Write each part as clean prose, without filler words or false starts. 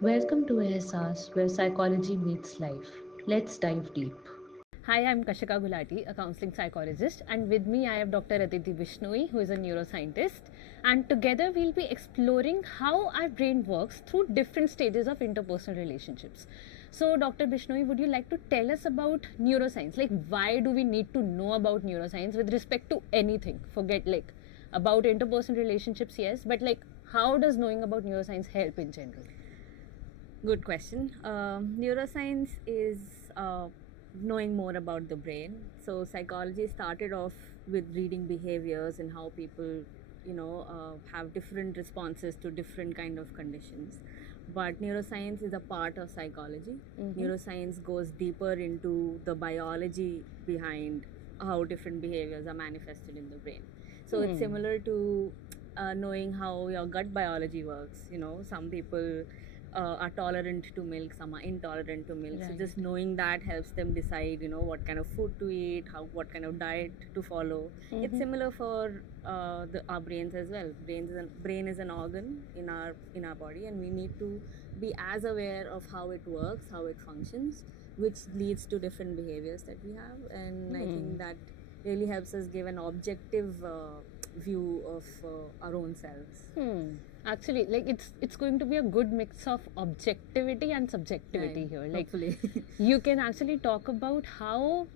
Welcome to ASRs, where psychology meets life. Let's dive deep. Hi, I'm Kashika Gulati, a counseling psychologist, and with me I have Dr. Aditi Bishnoi, who is a neuroscientist. And together we'll be exploring how our brain works through different stages of interpersonal relationships. So, Dr. Bishnoi, would you like to tell us about neuroscience? Like, why do we need to know about neuroscience with respect to anything? Forget like about interpersonal relationships, yes, but like, how does knowing about neuroscience help in general? Good question. Neuroscience is knowing more about the brain. So psychology started off with reading behaviors and how people, have different responses to different kind of conditions. But neuroscience is a part of psychology. Neuroscience goes deeper into the biology behind how different behaviors are manifested in the brain. So it's similar to knowing how your gut biology works. Some people are tolerant to milk, some are intolerant to milk. Right. So just knowing that helps them decide, what kind of food to eat, what kind of diet to follow. It's similar for our brains as well. Brain is an organ in our body, and we need to be as aware of how it works, how it functions, which leads to different behaviors that we have. And I think that really helps us give an objective view of our own selves. Actually, like it's going to be a good mix of objectivity and subjectivity Right. here. Like Hopefully. you can actually talk about how,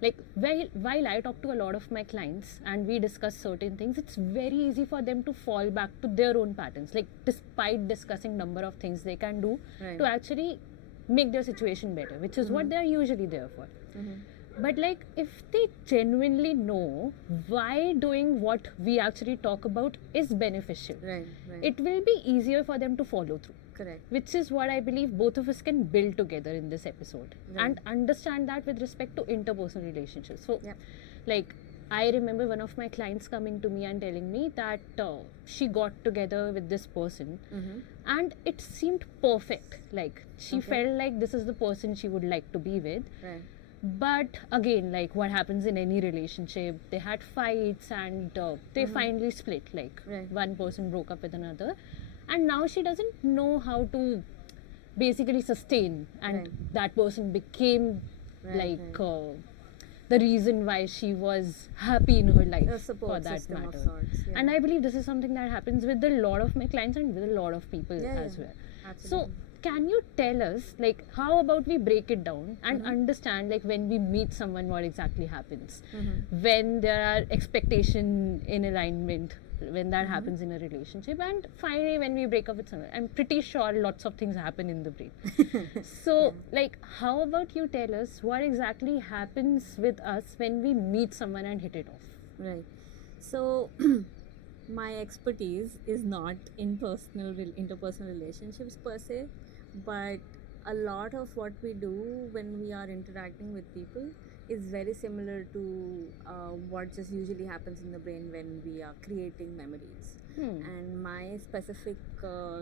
like while I talk to a lot of my clients and we discuss certain things, it's very easy for them to fall back to their own patterns. Like despite discussing number of things they can do Right. to actually make their situation better, which is what they are usually there for. But like if they genuinely know why doing what we actually talk about is beneficial, Right. it will be easier for them to follow through, Correct. which is what I believe both of us can build together in this episode. Right. And understand that with respect to interpersonal relationships. So Yep. like I remember one of my clients coming to me and telling me that she got together with this person and it seemed perfect. Like she felt like this is the person she would like to be with. Right. But again, like what happens in any relationship, they had fights and they finally split. Like Right. one person broke up with another, and now she doesn't know how to basically sustain, and Right. that person became Right, like right. the reason why she was happy in her life A support for that system of matter. sorts, yeah. And I believe this is something that happens with a lot of my clients and with a lot of people Yeah, as yeah. well. Absolutely. So can you tell us, like, how about we break it down and understand, like, when we meet someone, what exactly happens? When there are expectation in alignment, when that happens in a relationship, and finally when we break up with someone. I'm pretty sure lots of things happen in the brain. So, like, how about you tell us what exactly happens with us when we meet someone and hit it off? Right. So my expertise is not in interpersonal relationships per se, but a lot of what we do when we are interacting with people is very similar to what just usually happens in the brain when we are creating memories. And my specific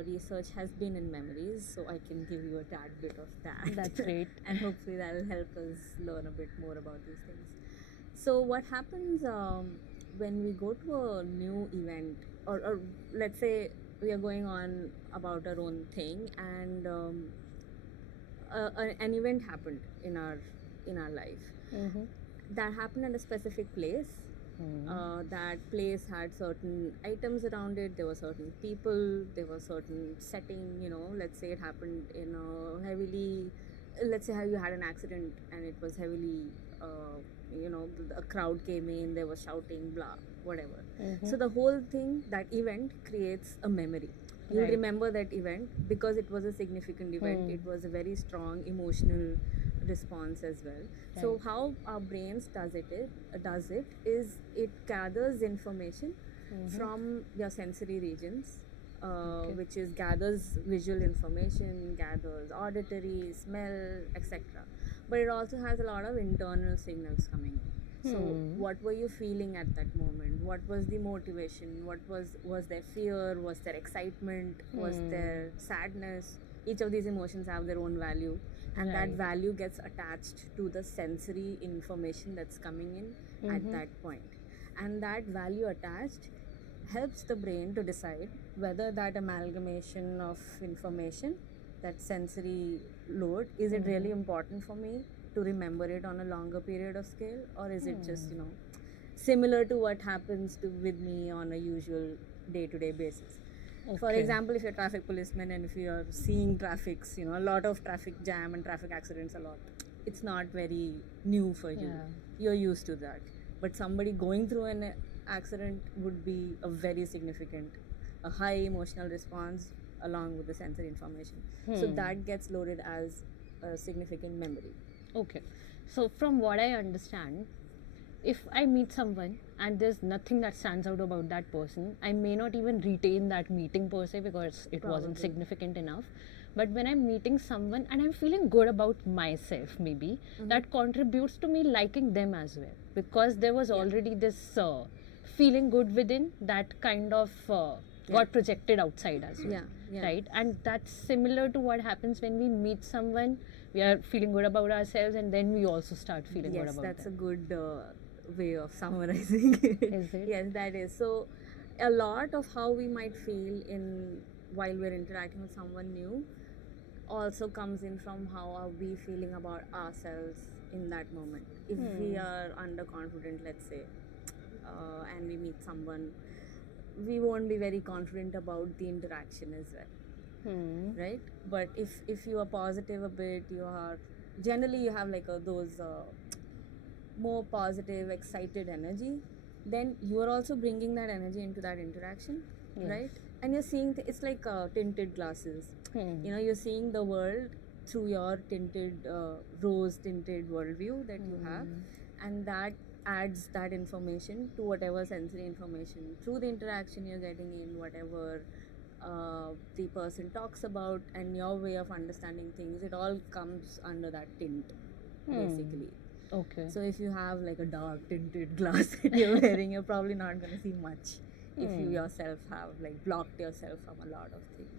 research has been in memories, so I can give you a tad bit of that. That's great. And hopefully that will help us learn a bit more about these things. So what happens when we go to a new event, or let's say we are going on about our own thing, and an event happened in our life. That happened at a specific place. That place had certain items around it. There were certain people. There was certain setting. Let's say it happened in a heavily. Let's say how you had an accident and it was heavily. A crowd came in. They were shouting, blah, whatever. So the whole thing, that event creates a memory. You Right. remember that event because it was a significant event. It was a very strong emotional response as well. So Right. how our brains does it is it gathers information from your sensory regions, which is gathers visual information, gathers auditory, smell, etc. But it also has a lot of internal signals coming in. So what were you feeling at that moment? What was the motivation? Was there fear? Was there excitement? Was there sadness? Each of these emotions have their own value, and that Right. value gets attached to the sensory information that's coming in at that point. And that value attached helps the brain to decide whether that amalgamation of information that sensory load, is it really important for me to remember it on a longer period of scale, or is it just, you know, similar to what happens with me on a usual day-to-day basis? For Okay. example, if you're a traffic policeman and if you're seeing traffics, you know, a lot of traffic jam and traffic accidents a lot, it's not very new for you. Yeah. You're used to that. But somebody going through an accident would be a very significant, a high emotional response along with the sensory information. So that gets loaded as a significant memory. Okay. So from what I understand, if I meet someone and there's nothing that stands out about that person, I may not even retain that meeting per se because it wasn't Probably. significant enough. But when I'm meeting someone and I'm feeling good about myself, maybe that contributes to me liking them as well, because there was already this feeling good within that kind of got projected outside as well. Yeah. Right? And that's similar to what happens when we meet someone. We are feeling good about ourselves, and then we also start feeling good Yes, about that's them. a good way of summarizing it. Is it? Yes, that is. So, a lot of how we might feel in while we're interacting with someone new also comes in from how are we feeling about ourselves in that moment. If we are underconfident, let's say, and we meet someone, we won't be very confident about the interaction as well, right? But if you are positive a bit, you are generally you have like those more positive, excited energy, then you are also bringing that energy into that interaction, right? And you're seeing it's like tinted glasses. You know, you're seeing the world through your tinted rose tinted worldview that you have, and that adds that information to whatever sensory information through the interaction you're getting in, whatever the person talks about, and your way of understanding things, it all comes under that tint basically. Okay. So if you have like a dark tinted glass that you're wearing, you're probably not going to see much if you yourself have like blocked yourself from a lot of things.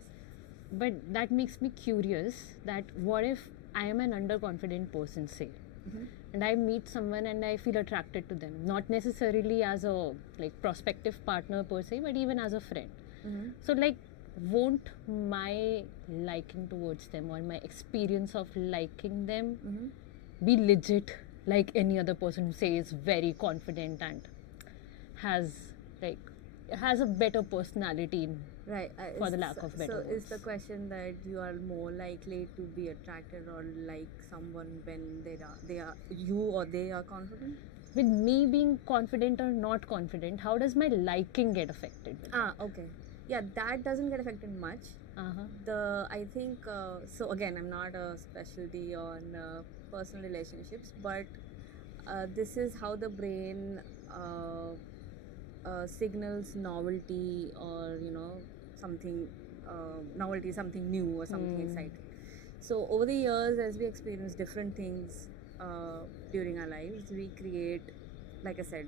But that makes me curious that what if I am an underconfident person, say, and I meet someone and I feel attracted to them, not necessarily as a like prospective partner per se, but even as a friend. So like, won't my liking towards them or my experience of liking them be legit like any other person who says very confident and has like has a better personality Right. for the lack of better So is words? the question that you are more likely to be attracted or like someone when they are you or they are confident? With me being confident or not confident, how does my liking get affected? Okay. Yeah, that doesn't get affected much. I think so. Again, I'm not a specialty on personal relationships, but this is how the brain signals novelty, or you know, something novelty, something new or something exciting. So over the years, as we experience different things during our lives, we create, like I said,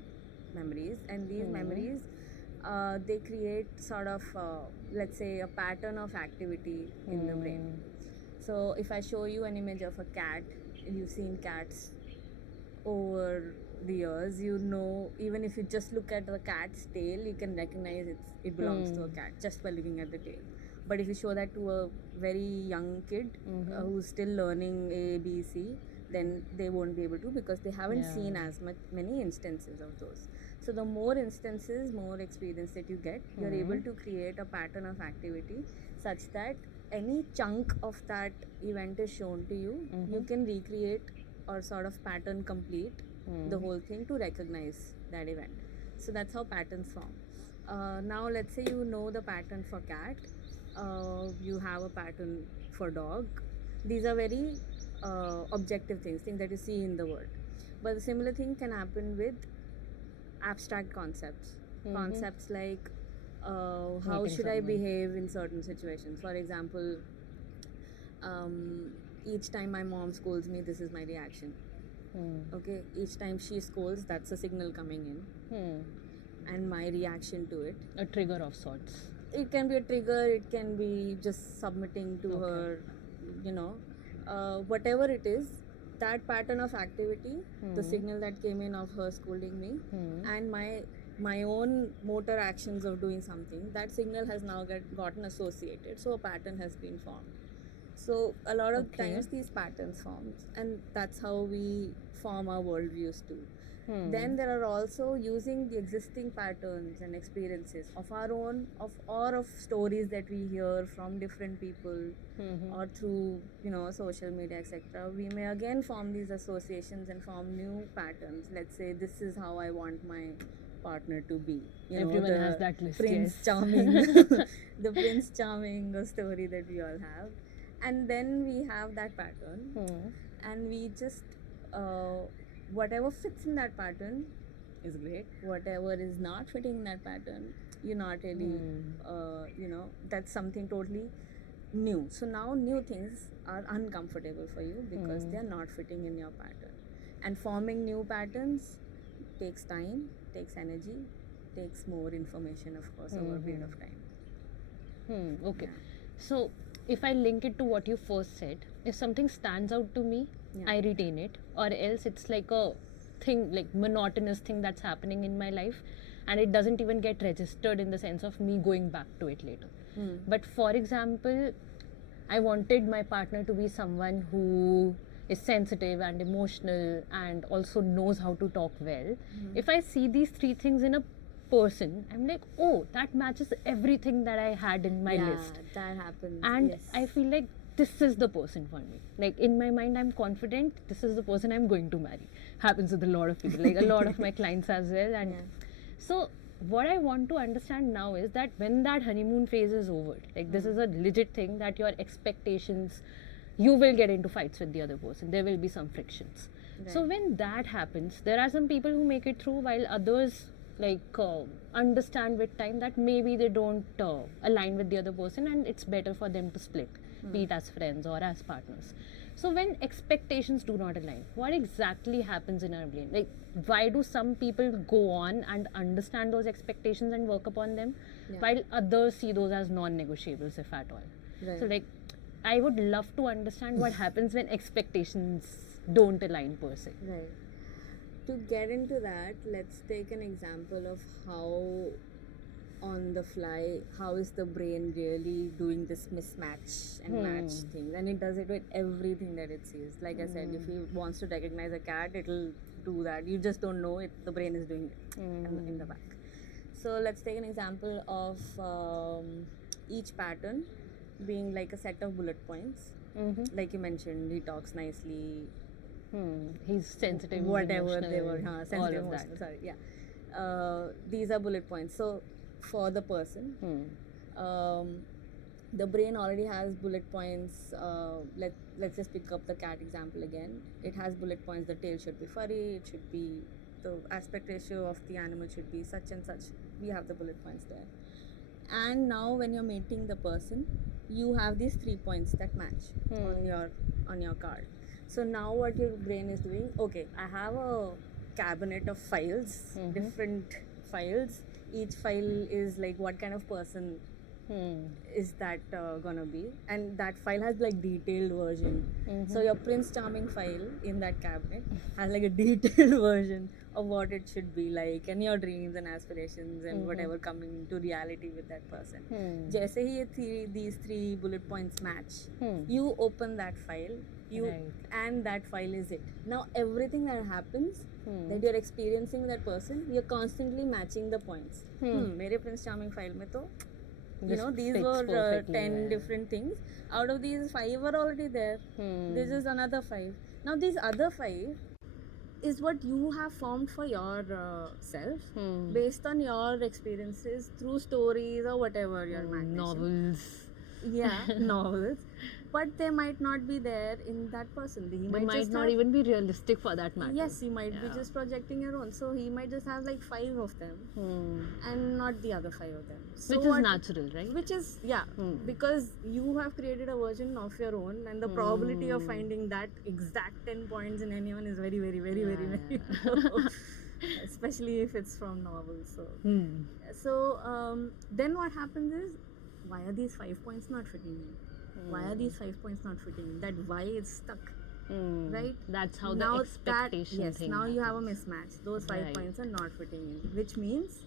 memories, and these memories they create sort of let's say a pattern of activity in the brain. So if I show you an image of a cat, and you've seen cats over the years, you know, even if you just look at the cat's tail, you can recognize it belongs to a cat just by looking at the tail. But if you show that to a very young kid who's still learning A, B, C, then they won't be able to, because they haven't seen as many instances of those. So the more instances, more experience that you get, you're able to create a pattern of activity such that any chunk of that event is shown to you, you can recreate or sort of pattern complete the whole thing to recognize that event. So that's how patterns form. Now let's say you know the pattern for cat, you have a pattern for dog. These are very objective things that you see in the world. But the similar thing can happen with abstract concepts. Concepts like how Meeting should I someone. behave in certain situations. For example, each time my mom scolds me, this is my reaction. Okay, each time she scolds, that's a signal coming in, and my reaction to it. A trigger of sorts. It can be a trigger, it can be just submitting to her, you know, whatever it is, that pattern of activity, the signal that came in of her scolding me, and my own motor actions of doing something, that signal has now gotten associated, so a pattern has been formed. So a lot of Okay. times these patterns forms, and that's how we form our worldviews too. Hmm. Then there are also using the existing patterns and experiences of our own, of stories that we hear from different people, or through social media, etc. We may again form these associations and form new patterns. Let's say this is how I want my partner to be. Everyone the has that list, Prince yes. Charming, the Prince Charming story that we all have, and then we have that pattern, and we just whatever fits in that pattern is great. Whatever is not fitting in that pattern, you're not really that's something totally new. So now new things are uncomfortable for you because they're not fitting in your pattern, and forming new patterns takes time, takes energy, takes more information, of course, over a period of time. Okay. Yeah. So if I link it to what you first said, if something stands out to me, Yeah. I retain it, or else it's like a thing, like monotonous thing that's happening in my life, and it doesn't even get registered in the sense of me going back to it later. But for example, I wanted my partner to be someone who is sensitive and emotional and also knows how to talk well. If I see these three things in a person, I'm like, oh, that matches everything that I had in my list. That happens. And yes. I feel like this is the person for me. Like in my mind, I'm confident this is the person I'm going to marry. Happens with a lot of people, like a lot of my clients as well. And so what I want to understand now is that when that honeymoon phase is over, like this is a legit thing, that your expectations, you will get into fights with the other person. There will be some frictions. So when that happens, there are some people who make it through, while others understand with time that maybe they don't align with the other person, and it's better for them to split, be it as friends or as partners. So when expectations do not align, what exactly happens in our brain? Like, why do some people go on and understand those expectations and work upon them, while others see those as non-negotiables, if at all? So like, I would love to understand what happens when expectations don't align per se. Right. To get into that, let's take an example of how on the fly, how is the brain really doing this mismatch and match things, and it does it with everything that it sees. Like I said, if it wants to recognize a cat, it'll do that. You just don't know it, the brain is doing it in the back. So let's take an example of each pattern being like a set of bullet points. Like you mentioned, he talks nicely, He's sensitive, whatever they were, emotional, sensitive, all of emotional, that. sorry, these are bullet points. So for the person, the brain already has bullet points. Let's just pick up the cat example again. It has bullet points. The tail should be furry, it should be, the aspect ratio of the animal should be such and such. We have the bullet points there. And now when you're meeting the person, you have these 3 points that match on your card. So now what your brain is doing, okay, I have a cabinet of files, different files. Each file is like, what kind of person is that gonna be, and that file has like detailed version. So your Prince Charming file in that cabinet has like a detailed version of what it should be like, and your dreams and aspirations and whatever coming into reality with that person. जैसे ही ये these 3 bullet points match, you open that file, and that file is it. Now everything that happens that you're experiencing with that person, you're constantly matching the points. मेरे Prince Charming file में तो these were 10 different things. Out of these, 5 were already there. This is another 5. Now these other 5 is what you have formed for yourself based on your experiences through stories or whatever your imagination. Novels. Yeah, novels. But they might not be there in that person. They might not even be realistic for that matter. Yes, he might be just projecting your own. So he might just have like 5 of them and not the other 5 of them. So which is natural, right? Which is, because you have created a version of your own, and the probability of finding that exact 10 points in anyone is very, very, very, very, very low. Especially if it's from novels. So then what happens is, why are these 5 points not fitting in? Why are these 5 points not fitting in? That why is stuck, right? That's how the expectation thing now happens. you have a mismatch. Those 5 points are not fitting in, which means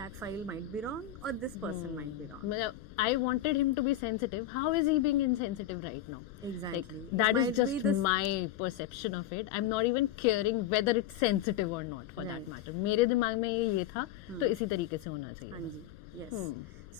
that file might be wrong or this person might be wrong. I wanted him to be sensitive. How is he being insensitive right now? Exactly. Like, It that is might be just this- my perception of it. I'm not even caring whether it's sensitive or not, for that Right. matter. मेरे दिमाग में ये था, तो इसी तरीके से होना चाहिए. Hanji, yes.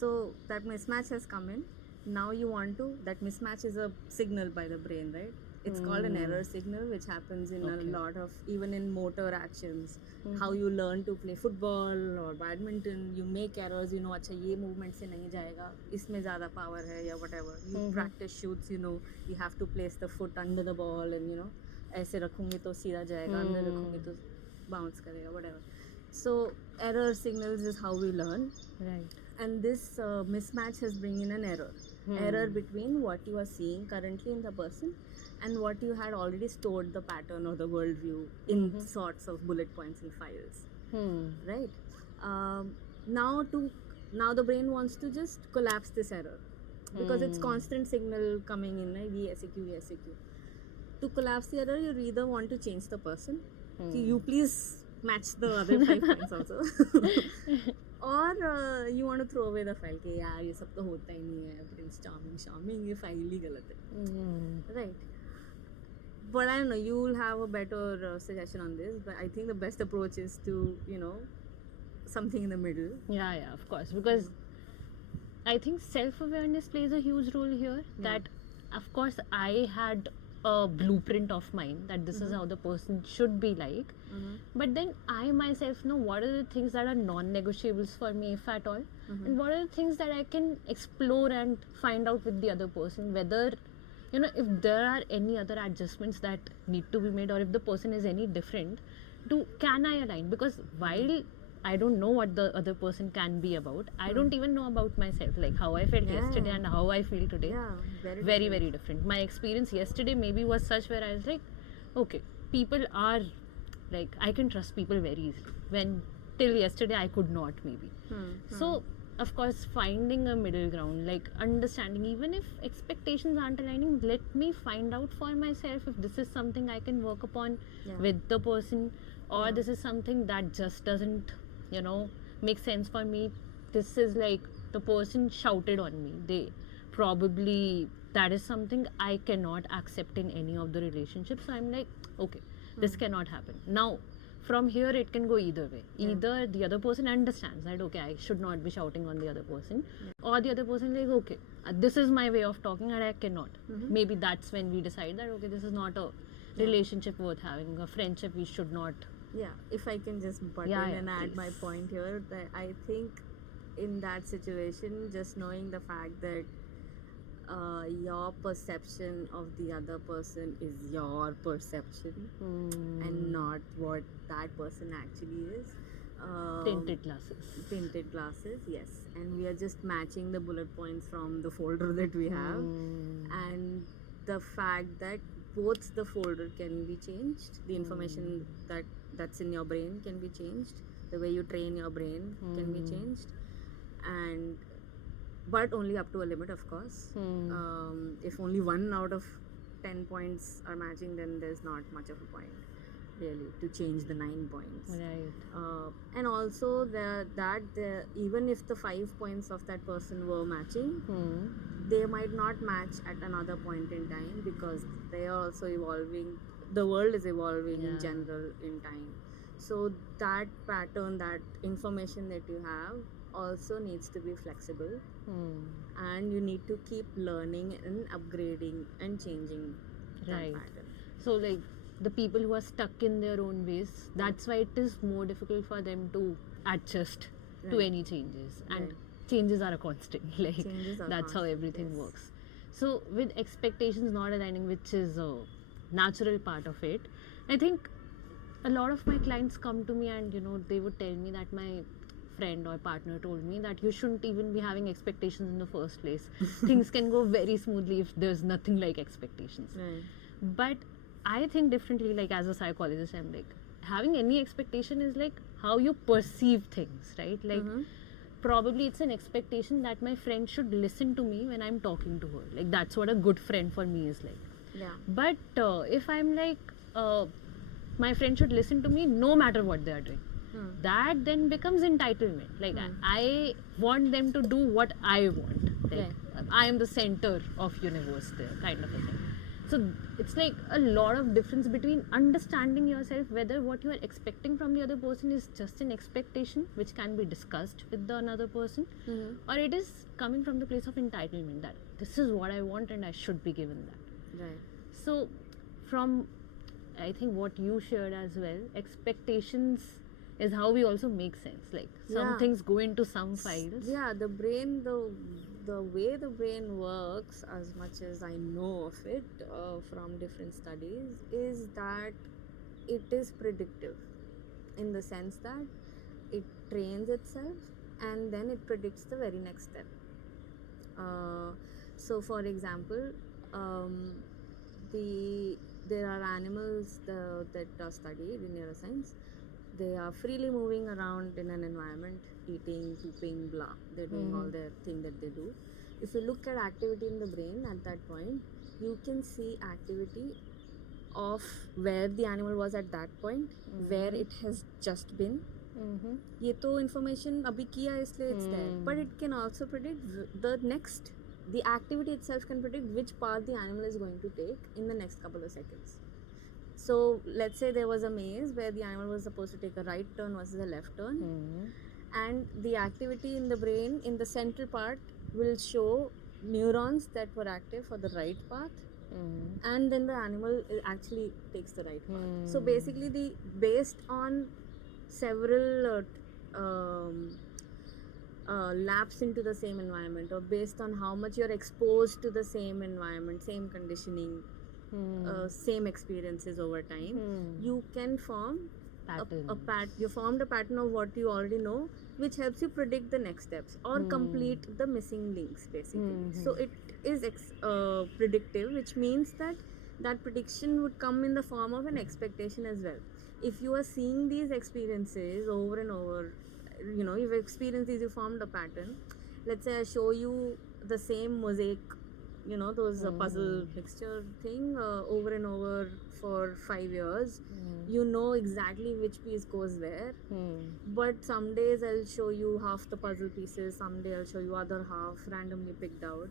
So that mismatch has come in. Now you want to, that mismatch is a signal by the brain, right? It's called an error signal, which happens in a lot of, even in motor actions. How you learn to play football or badminton, you make errors, you know, अच्छा ये movement से नहीं जाएगा, इसमें ज़्यादा power है या whatever. You practice shoots, you know, you have to place the foot under the ball and, you know, ऐसे रखूँगी तो सीधा जाएगा, अंदर रखूँगी तो bounce करेगा, whatever. So error signals is how we learn. Right. And this mismatch has bring in an error between what you are seeing currently in the person and what you had already stored the pattern or the worldview in sorts of bullet points and files, right? Now the brain wants to just collapse this error because it's constant signal coming in, right? ESQ. To collapse the error, you either want to change the person, you please match the other 5 points also, or you want to throw away the file कि यार ये सब तो होता ही नहीं है, Prince charming ये file ही गलत है, right? But I don't know, you will have a better suggestion on this, but I think the best approach is to, you know, something in the middle. Yeah, of course. Because I think self-awareness plays a huge role here. That, of course, I had a blueprint of mine that this is how the person should be like. But then I myself know what are the things that are non-negotiables for me, if at all, and what are the things that I can explore and find out with the other person, whether, you know, if there are any other adjustments that need to be made, or if the person is any different, can I align? Because while I don't know what the other person can be about, I don't even know about myself, like how I felt yesterday and how I feel today. Yeah, Very different. My experience yesterday maybe was such where I was like, okay, people are like, I can trust people very easily, when till yesterday I could not, maybe. So of course, finding a middle ground, like understanding, even if expectations aren't aligning, let me find out for myself if this is something I can work upon with the person, or this is something that just doesn't, you know, make sense for me. This is like, the person shouted on me, they probably, that is something I cannot accept in any of the relationships. So I'm like, okay, this cannot happen. Now from here it can go either way. Either the other person understands that, okay, I should not be shouting on the other person, or the other person like, okay, this is my way of talking and I cannot. Maybe that's when we decide that, okay, this is not a relationship worth having, a friendship we should not. Yeah, if I can just butt in and add my point here, that I think in that situation, just knowing the fact that your perception of the other person is your perception and not what that person actually is. Tinted glasses, yes. And we are just matching the bullet points from the folder that we have. And the fact that both the folder can be changed, the information that's in your brain can be changed, the way you train your brain can be changed, and but only up to a limit, of course. If only 1 out of 10 points are matching, then there's not much of a point really to change the 9 points. Right. And also even if the 5 points of that person were matching, they might not match at another point in time, because they are also evolving. The world is evolving in general in time. So that pattern, that information that you have also needs to be flexible, and you need to keep learning and upgrading and changing that pattern. So like, the people who are stuck in their own ways, that's why it is more difficult for them to adjust to any changes, and changes are a constant, like that's how everything works. So with expectations not aligning, which is a natural part of it, I think a lot of my clients come to me and, you know, they would tell me that my friend or partner told me that you shouldn't even be having expectations in the first place. Things can go very smoothly if there's nothing like expectations. But I think differently. Like, as a psychologist, I'm like, having any expectation is like how you perceive things, right? Like, probably it's an expectation that my friend should listen to me when I'm talking to her. Like, that's what a good friend for me is like. But if I'm like, my friend should listen to me no matter what they are doing. that then becomes entitlement. Like I want them to do what I want. Like I am the center of universe there, kind of a thing. So it's like a lot of difference between understanding yourself, whether what you are expecting from the other person is just an expectation which can be discussed with the another person, or it is coming from the place of entitlement that this is what I want and I should be given that. Right. So from I think what you shared as well, expectations is how we also make sense. Like some things go into some files. Yeah, the brain, the way the brain works, as much as I know of it from different studies, is that it is predictive in the sense that it trains itself and then it predicts the very next step. So for example, there are animals that are studied in neuroscience. They are freely moving around in an environment, eating, pooping, blah. They're doing all their thing that they do. If you look at activity in the brain at that point, you can see activity of where the animal was at that point, where it has just been. ये तो information अभी किया इसलिए it's there. But it can also predict the activity itself can predict which path the animal is going to take in the next couple of seconds. So let's say there was a maze where the animal was supposed to take a right turn versus a left turn, and the activity in the brain in the central part will show neurons that were active for the right path, and then the animal actually takes the right path. So basically, based on several lapse into the same environment, or based on how much you're exposed to the same environment, same conditioning, same experiences over time, you can form you formed a pattern of what you already know, which helps you predict the next steps or complete the missing links, basically. So it is predictive, which means that prediction would come in the form of an expectation as well. If you are seeing these experiences over and over, you've experienced these, you formed a pattern. Let's say I show you the same mosaic, those puzzle picture thing over and over for 5 years. You know exactly which piece goes where. But some days I'll show you half the puzzle pieces, some day I'll show you other half randomly picked out.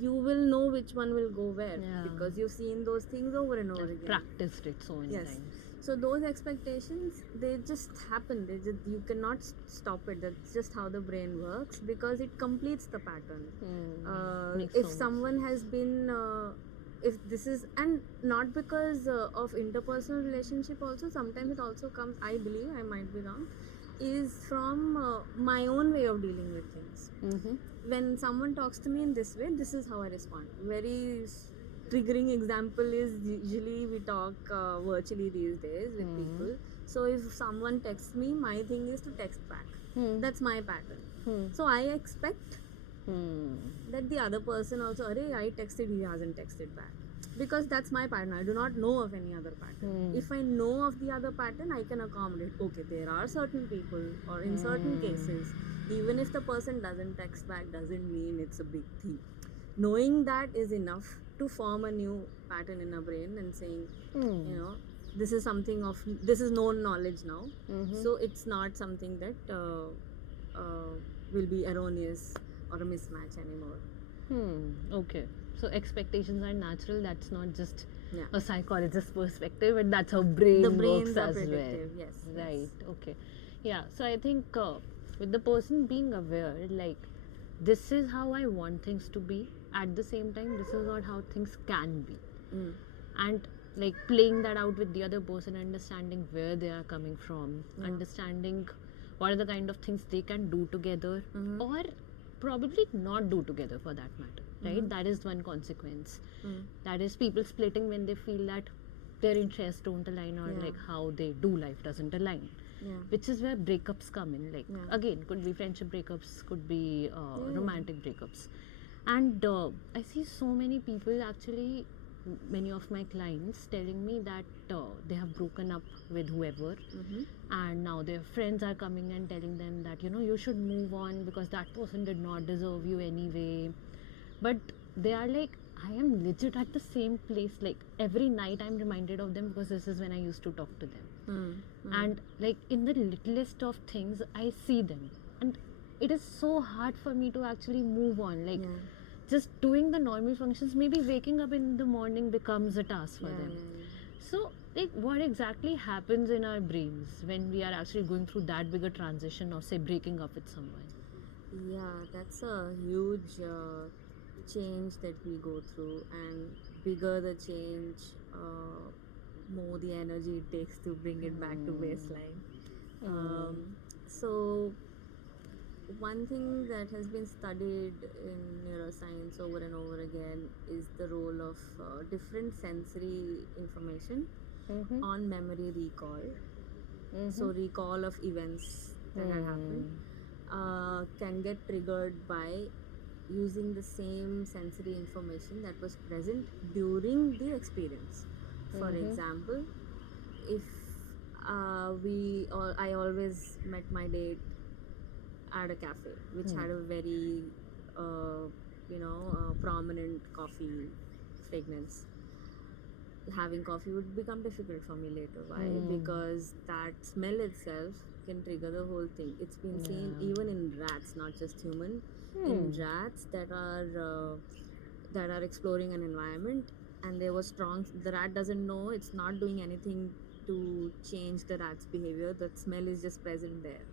You will know which one will go where, because you've seen those things over and over again. Practiced it so many times. So those expectations, they just happen. You cannot stop it. That's just how the brain works, because it completes the pattern. If someone has been, if this is, and not because of interpersonal relationship also, sometimes it also comes, I believe, I might be wrong, is from my own way of dealing with things. When someone talks to me in this way, this is how I respond. Very triggering example is usually we talk virtually these days with people. So if someone texts me, my thing is to text back. That's my pattern. So I expect that the other person also, I texted, he hasn't texted back. Because that's my pattern. I do not know of any other pattern. If I know of the other pattern, I can accommodate. Okay, there are certain people, or in certain cases, even if the person doesn't text back, doesn't mean it's a big thing. Knowing that is enough to form a new pattern in our brain and saying, this is something of, this is known knowledge now. So it's not something that will be erroneous or a mismatch anymore. Okay. So expectations are natural. That's not just a psychologist's perspective, and that's how brain works as well. Yes. Right. Okay. Yeah. So I think with the person being aware, like, this is how I want things to be. At the same time, this is not how things can be. And like playing that out with the other person, understanding where they are coming from, understanding what are the kind of things they can do together, or probably not do together for that matter, right? That is one consequence. That is people splitting when they feel that their interests don't align, or like how they do life doesn't align. Which is where breakups come in. Like again, could be friendship breakups, could be romantic breakups. And I see so many people, actually many of my clients, telling me that they have broken up with whoever, and now their friends are coming and telling them that you should move on because that person did not deserve you anyway. But they are like, I am legit at the same place. Like every night, I'm reminded of them because this is when I used to talk to them. And like in the littlest of things, I see them, and it is so hard for me to actually move on. Like just doing the normal functions, maybe waking up in the morning becomes a task for them. So, like, what exactly happens in our brains when we are actually going through that bigger transition of, say, breaking up with someone? Yeah, that's a huge change that we go through, and bigger the change, more the energy it takes to bring it back to baseline. So, one thing that has been studied in neuroscience over and over again is the role of different sensory information on memory recall. So, recall of events that had happened can get triggered by using the same sensory information that was present during the experience. For example, if I always met my date at a cafe which had a very prominent coffee fragrance. Having coffee would become difficult for me later. Why? Because that smell itself can trigger the whole thing. It's been seen even in rats, not just human. In rats that are exploring an environment, and there was strong. The rat doesn't know, it's not doing anything to change the rat's behavior. The smell is just present there.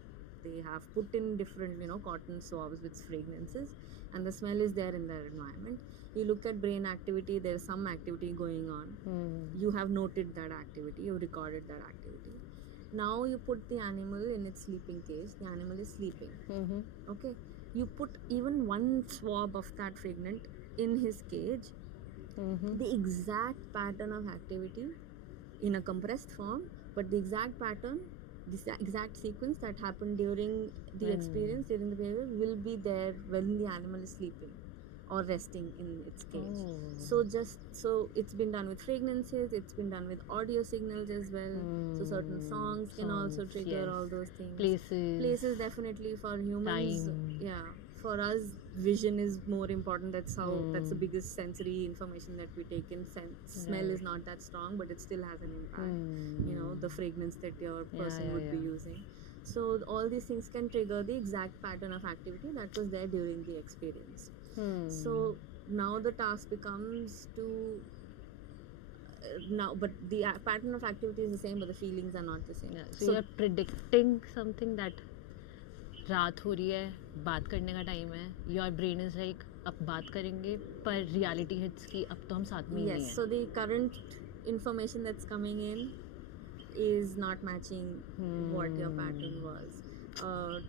They have put in different cotton swabs with fragrances, and the smell is there in their environment. You look at brain activity, there's some activity going on. You have noted that activity, you recorded that activity. Now you put the animal in its sleeping cage. The animal is sleeping. Okay, you put even one swab of that fragrant in his cage. The exact pattern of activity in a compressed form, but the exact pattern, this exact sequence that happened during the experience, during the behavior, will be there when the animal is sleeping or resting in its cage. So it's been done with fragrances, it's been done with audio signals as well. So certain songs can also trigger all those things. Places definitely for humans. Time. Yeah, for us, vision is more important. That's the biggest sensory information that we take in. Smell is not that strong, but it still has an impact. The fragrance that your person would be using. So all these things can trigger the exact pattern of activity that was there during the experience. So now the task becomes to but the pattern of activity is the same, but the feelings are not the same. So you're predicting something that रात हो रही है, बात करने का time है, your brain is like अब बात करेंगे, पर reality hits कि अब तो हम साथ में ही नहीं हैं. So the current information that's coming in is not matching what your pattern was.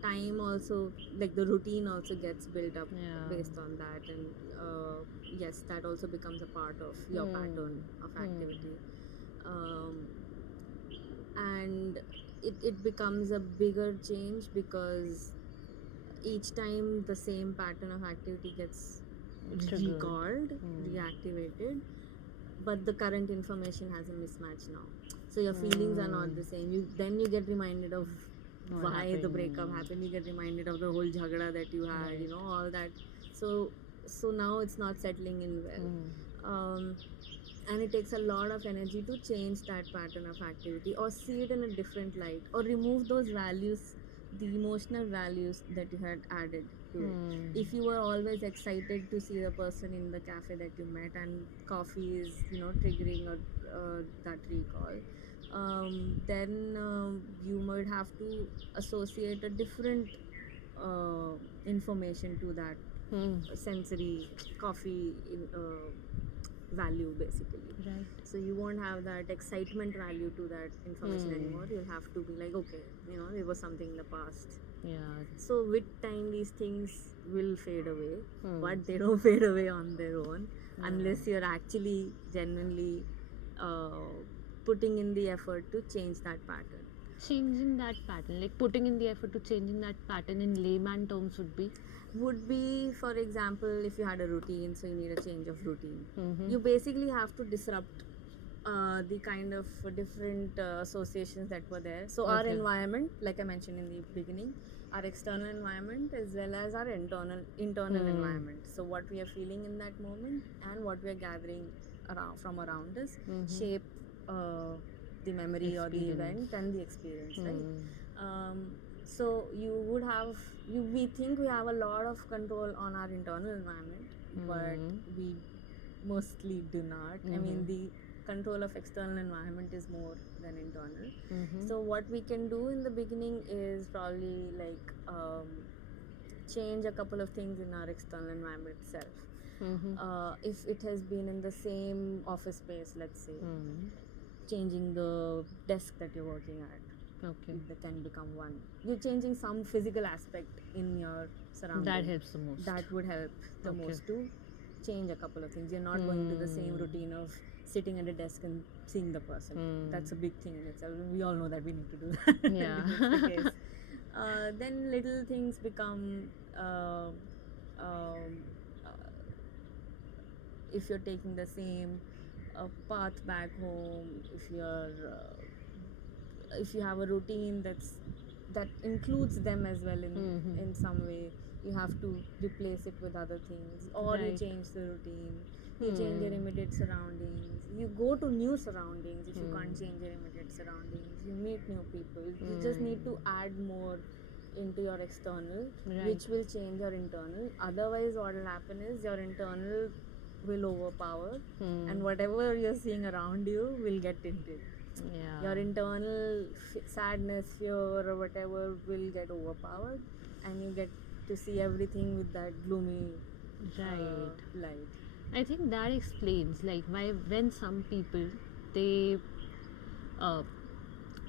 Time also, like the routine also gets built up based on that, and yes, that also becomes a part of your pattern of activity. And it becomes a bigger change because each time the same pattern of activity gets recalled, reactivated, but the current information has a mismatch now. So your feelings are not the same. Then you get reminded of why the breakup happened. You get reminded of the whole jhagda that you had, all that. So now it's not settling in well. And it takes a lot of energy to change that pattern of activity or see it in a different light or remove those values, the emotional values that you had added to it. If you were always excited to see the person in the cafe that you met and coffee is triggering or that recall, then you might have to associate a different information to that sensory coffee value basically. Right. So you won't have that excitement value to that information anymore. You'll have to be like, okay, there was something in the past. So with time these things will fade away, but they don't fade away on their own unless you're actually genuinely putting in the effort to change that pattern. Changing that pattern, like putting in the effort to changing that pattern in layman terms would be, for example, if you had a routine, so you need a change of routine. You basically have to disrupt the kind of different associations that were there. So our environment, like I mentioned in the beginning, our external environment as well as our internal environment. So what we are feeling in that moment and what we are gathering from around us shape the memory or the event and the experience, right? So we think we have a lot of control on our internal environment, but we mostly do not. I mean, the control of external environment is more than internal. So what we can do in the beginning is probably like change a couple of things in our external environment itself. If it has been in the same office space, let's say, changing the desk that you're working at. Okay. That can become one. You're changing some physical aspect in your surroundings. That helps the most. That would help the most to change a couple of things. You're not going to the same routine of sitting at a desk and seeing the person. That's a big thing in itself. We all know that we need to do that. Yeah. If that's the case. Then little things become if you're taking the same path back home, if you have a routine that includes them as well in some way, you have to replace it with other things, or you change the routine, you change your immediate surroundings, you go to new surroundings. If you can't change your immediate surroundings, you meet new people. You just need to add more into your external, which will change your internal. Otherwise what will happen is your internal will overpower, and whatever you're seeing around you will get tinted. Your internal sadness, fear, or whatever will get overpowered, and you get to see everything with that gloomy light. I think that explains like why when some people they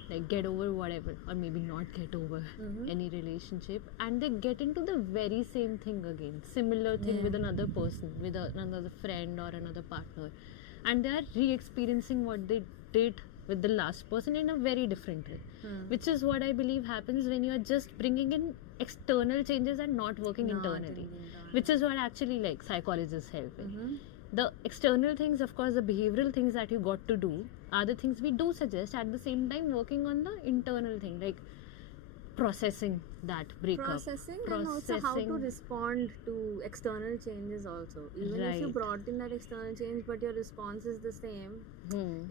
like get over whatever, or maybe not get over any relationship, and they get into the very same thing again, similar thing with another person, with another friend or another partner, and they are re-experiencing what they did with the last person in a very different way, which is what I believe happens when you are just bringing in external changes and not working internally, which is what actually like psychologists help in. The external things, of course, the behavioral things that you got to do are the things we do suggest, at the same time working on the internal thing, like processing that breakup, and also how to respond to external changes also. Even if you brought in that external change but your response is the same,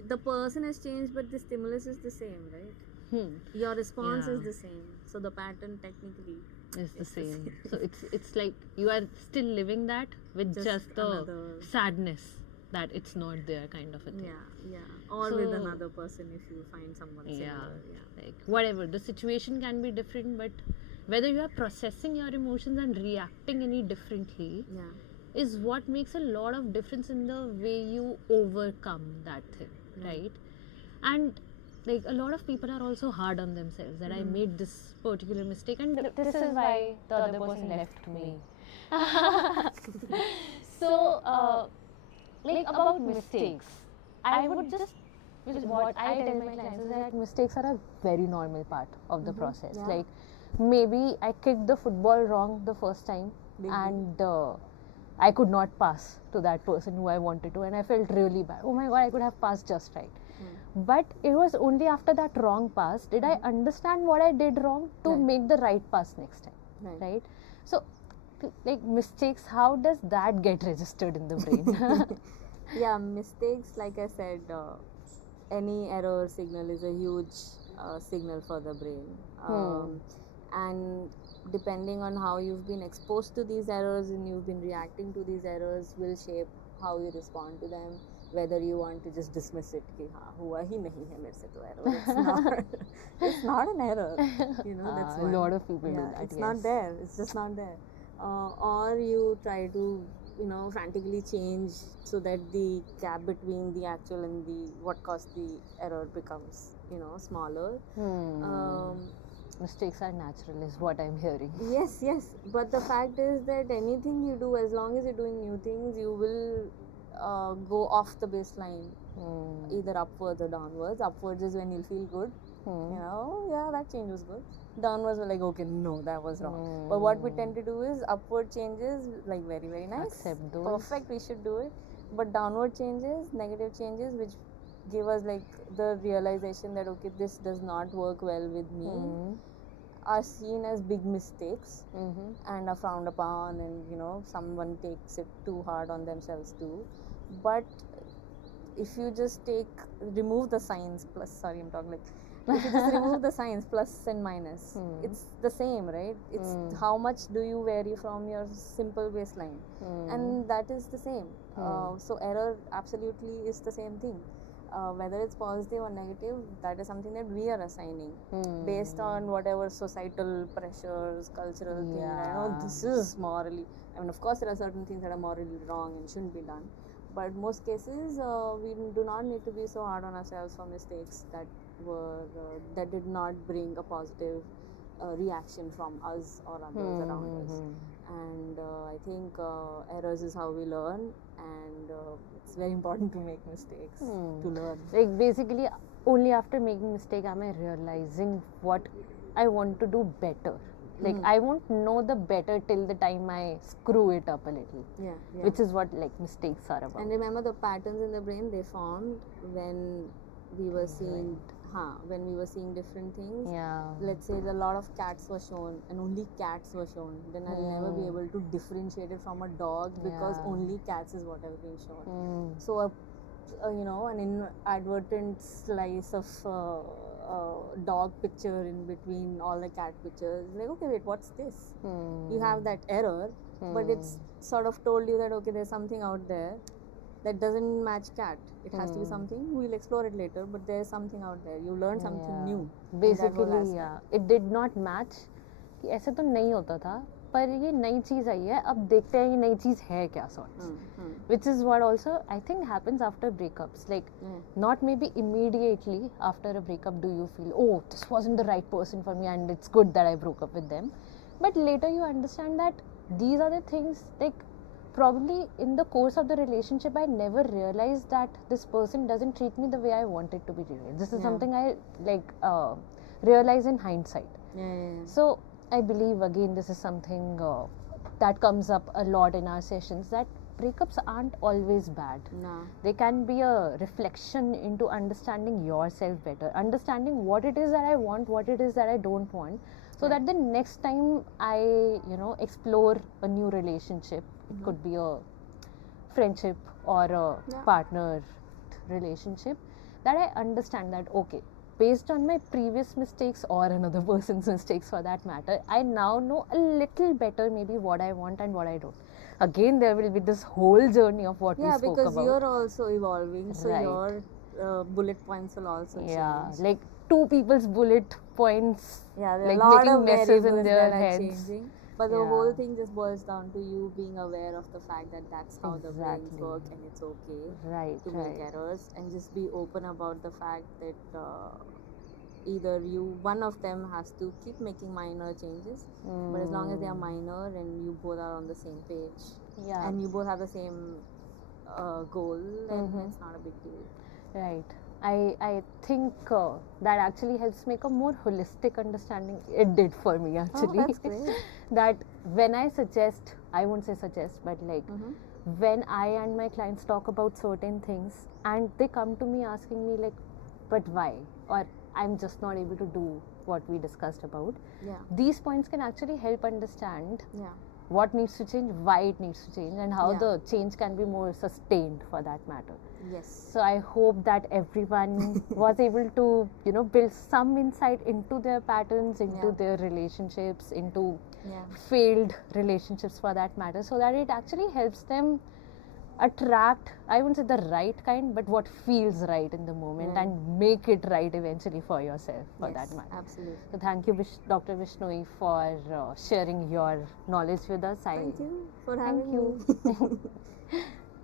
the person has changed but the stimulus is the same, right? Your response is the same, so the pattern technically is the same. So it's like you are still living that with just the sadness that it's not there, kind of a thing. Or with another person if you find someone similar. Like whatever, the situation can be different, but whether you are processing your emotions and reacting any differently is what makes a lot of difference in the way you overcome that thing, right? And like a lot of people are also hard on themselves, that I made this particular mistake and this is why the other person left me. So like about mistakes, I would just, what I tell my clients is that mistakes are a very normal part of the process. Like maybe I kicked the football wrong the first time and I could not pass to that person who I wanted to, and I felt really bad. Oh my god, I could have passed just right. But it was only after that wrong pass did I understand what I did wrong to make the right pass next time, right? So like mistakes, how does that get registered in the brain? Mistakes, like I said, any error signal is a huge signal for the brain, and depending on how you've been exposed to these errors and you've been reacting to these errors will shape how you respond to them, whether you want to just dismiss it कि हाँ हुआ ही नहीं है मेरे से तो error. It's not an error, you know. That's a lot of people do that. It's not there. It's just not there. Or you try to, you know, frantically change so that the gap between the actual and the what caused the error becomes, you know, smaller. Mistakes are natural is what I'm hearing. Yes, but the fact is that anything you do, as long as you're doing new things, you will go off the baseline, either upwards or downwards. Upwards is when you'll feel good, you know, that change was good. Downwards, we're like, okay, no, that was wrong. But what we tend to do is upward changes, like very, very nice, accept those, perfect, we should do it. But downward changes, negative changes, which give us like the realization that okay, this does not work well with me, are seen as big mistakes Mm-hmm. and are frowned upon, and someone takes it too hard on themselves too. But if you just remove the signs plus, sorry, I'm talking like, if you just remove the signs plus and minus, it's the same, right? It's how much do you vary from your simple baseline, and that is the same. So error absolutely is the same thing. Whether it's positive or negative, that is something that we are assigning based on whatever societal pressures, cultural thing. I know this is morally, I mean, of course there are certain things that are morally wrong and shouldn't be done, but most cases we do not need to be so hard on ourselves for mistakes that did not bring a positive reaction from us or others around us. And I think errors is how we learn, and it's very important to make mistakes to learn. Like basically, only after making mistake am I realizing what I want to do better. Like I won't know the better till the time I screw it up a little. Yeah. Which is what like mistakes are about. And remember, the patterns in the brain, they formed when we were seeing different things. Yeah. Let's say a lot of cats were shown and only cats were shown, then I'll never be able to differentiate it from a dog because only cats is what have been shown. So an inadvertent slice of dog picture in between all the cat pictures, like, okay, wait, what's this? You have that error, but it's sort of told you that, okay, there's something out there that doesn't match cat. It has to be something, we'll explore it later, but there's something out there. You learn something new. Basically, it did not match. कि ऐसे तो नहीं होता था, पर ये नई चीज़ आई है, अब देखते हैं ये नई चीज़ है क्या sorts. Which is what also I think happens after breakups. Like not maybe immediately after a breakup do you feel, oh, this wasn't the right person for me and it's good that I broke up with them. But later you understand that these are the things, like probably in the course of the relationship I never realized that this person doesn't treat me the way I want it to be treated. This is something I like realize in hindsight. So I believe again this is something that comes up a lot in our sessions, that breakups aren't always bad. No. They can be a reflection into understanding yourself better, understanding what it is that I want, what it is that I don't want, so that the next time I explore a new relationship, it could be a friendship or a partner relationship, that I understand that, okay, based on my previous mistakes or another person's mistakes for that matter, I now know a little better maybe what I want and what I don't. Again, there will be this whole journey of what we spoke about. Yeah, because you're also evolving, so your bullet points will also change. Yeah, like two people's bullet points, there like are a lot making of messes in their that heads. Are changing. But the whole thing just boils down to you being aware of the fact that that's how the brains work, and it's okay to make errors, and just be open about the fact that either one of them has to keep making minor changes, but as long as they are minor and you both are on the same page, and you both have the same goal, then it's not a big deal. Right. I think that actually helps make a more holistic understanding. It did for me actually. Oh, that's great. That when I suggest, I won't say suggest, but like when I and my clients talk about certain things and they come to me asking me like, but why? Or I'm just not able to do what we discussed about. These points can actually help understand what needs to change, why it needs to change, and how the change can be more sustained for that matter. Yes. So I hope that everyone was able to, build some insight into their patterns, into their relationships, into failed relationships for that matter, so that it actually helps them attract, I wouldn't say the right kind, but what feels right in the moment, and make it right eventually for yourself for that matter. Absolutely. So thank you, Dr. Vishnoi, for sharing your knowledge with us. Thank you for having me.